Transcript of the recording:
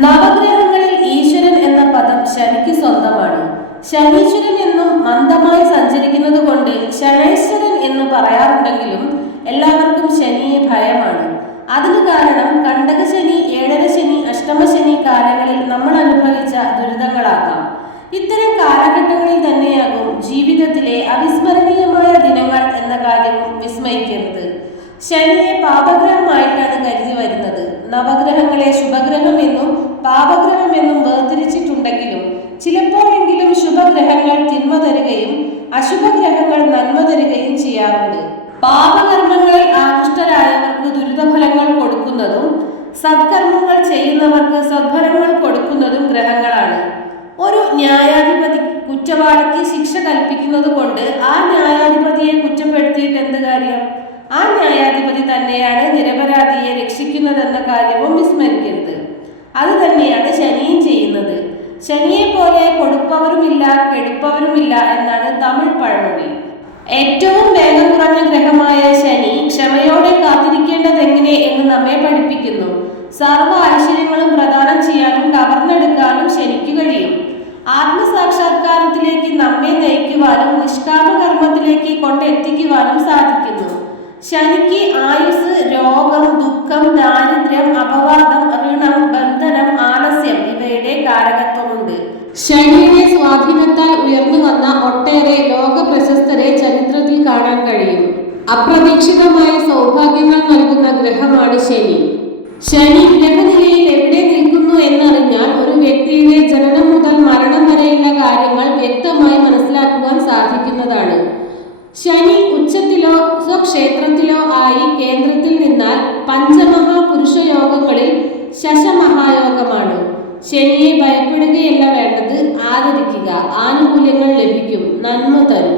നവഗ്രഹങ്ങളിൽ ഈശ്വരൻ എന്ന പദം ശനിക്ക് സ്വന്തമാണ്. ശനീശ്വരൻ എന്നും മന്ദമായി സഞ്ചരിക്കുന്നത് കൊണ്ട് ശനൈശ്വരൻ എന്ന് പറയാറുണ്ടെങ്കിലും എല്ലാവർക്കും ശനിയെ ഭയമാണ്. അതിന് കാരണം കണ്ടകശനി, ഏഴരശനി, അഷ്ടമശനി കാലങ്ങളിൽ നമ്മൾ അനുഭവിച്ച ദുരിതങ്ങളാകാം. ഇത്തരം കാലഘട്ടങ്ങളിൽ തന്നെയാകും ജീവിതത്തിലെ അവിസ്മരണീയമായ ദിനങ്ങൾ എന്ന കാര്യവും വിസ്മയിക്കരുത്. ശനിയെ പാപഗ്രഹമായിട്ടാണ് കരുതി വരുന്നത്. നവഗ്രഹങ്ങളെ ശുഭഗ്രഹമെന്നും പാപഗ്രഹമെന്നും വേർതിരിച്ചിട്ടുണ്ടെങ്കിലും ചിലപ്പോഴെങ്കിലും ശുഭഗ്രഹങ്ങൾ തിന്മ തരുകയും അശുഭഗ്രഹങ്ങൾ നന്മ തരുകയും ചെയ്യാറുണ്ട്. പാപകർമ്മങ്ങളിൽ ആകൃഷ്ടരായവർക്ക് ദുരിതഫലങ്ങൾ കൊടുക്കുന്നതും സത്കർമ്മങ്ങൾ ചെയ്യുന്നവർക്ക് സദ്ഫലങ്ങൾ കൊടുക്കുന്നതും ഗ്രഹങ്ങളാണ്. ഒരു ന്യായാധിപതി കുറ്റവാളിക്ക് ശിക്ഷ കൽപ്പിക്കുന്നത് കൊണ്ട് ആ ന്യായാധിപതിയെ കുറ്റപ്പെടുത്തിയിട്ട് എന്ത് കാര്യം? ആ ന്യായാധിപതി തന്നെയാണ് നിരപരാധിയെ രക്ഷിക്കുന്നതെന്ന കാര്യവും വിസ്മരിക്കരുത്. അത് തന്നെയാണ് ശനിയും ചെയ്യുന്നത്. ശനിയെ പോലെ കൊടുപ്പവരുമില്ല കെടുപ്പവരുമില്ല എന്നാണ് തമിഴ് പഴമൊഴി. ഏറ്റവും വേഗം കുറഞ്ഞ ഗ്രഹമായ ശനി ക്ഷമയോടെ കാത്തിരിക്കേണ്ടതെങ്ങനെ എന്ന് നമ്മെ പഠിപ്പിക്കുന്നു. സർവ്വ ഐശ്വര്യങ്ങളും പ്രദാനം ചെയ്യാനും കവർന്നെടുക്കാനും ശനിക്ക് കഴിയും. ആത്മസാക്ഷാത്കാരത്തിലേക്ക് നമ്മെ നയിക്കുവാനും നിഷ്കാമകർമ്മത്തിലേക്ക് കൊണ്ടെത്തിക്കുവാനും സാധിക്കുന്നു. ശനിക്ക് ആയുസ്, രോഗം, ദുഃഖം, ദാരിദ്ര്യം, അപവാദം, ഋണം, ബന്ധനം, ആലസ്യം ഇവയുടെ കാരകത്വമുണ്ട്. ശനിയുടെ സ്വാധീനത്താൽ ഉയർന്നു വന്ന ഒട്ടേറെ ലോക പ്രശസ്തരെ ചരിത്രത്തിൽ കാണാൻ കഴിയും. അപ്രതീക്ഷിതമായ സൗഭാഗ്യങ്ങൾ നൽകുന്ന ഗ്രഹമാണ് ശനി. ശനി ഗ്രഹനിലയിൽ എവിടെ നിൽക്കുന്നു എന്നറിഞ്ഞാൽ ഒരു വ്യക്തിയുടെ ജനനം മുതൽ മരണം വരെയുള്ള കാര്യങ്ങൾ വ്യക്തമായി മനസ്സിലാക്കുവാൻ സാധിക്കുന്നതാണ്. ശനി ഉച്ചത്തിലോ സ്വക്ഷേത്രത്തിലോ ആയി കേന്ദ്രത്തിൽ നിന്നാൽ പഞ്ചമഹാപുരുഷയോഗങ്ങളിൽ ശശമഹായോഗമാണ്. ശനിയെ ഭയപ്പെടുകയല്ല വേണ്ടത്, ആദരിക്കുക. ആനുകൂല്യങ്ങൾ ലഭിക്കും, നന്മ തരും.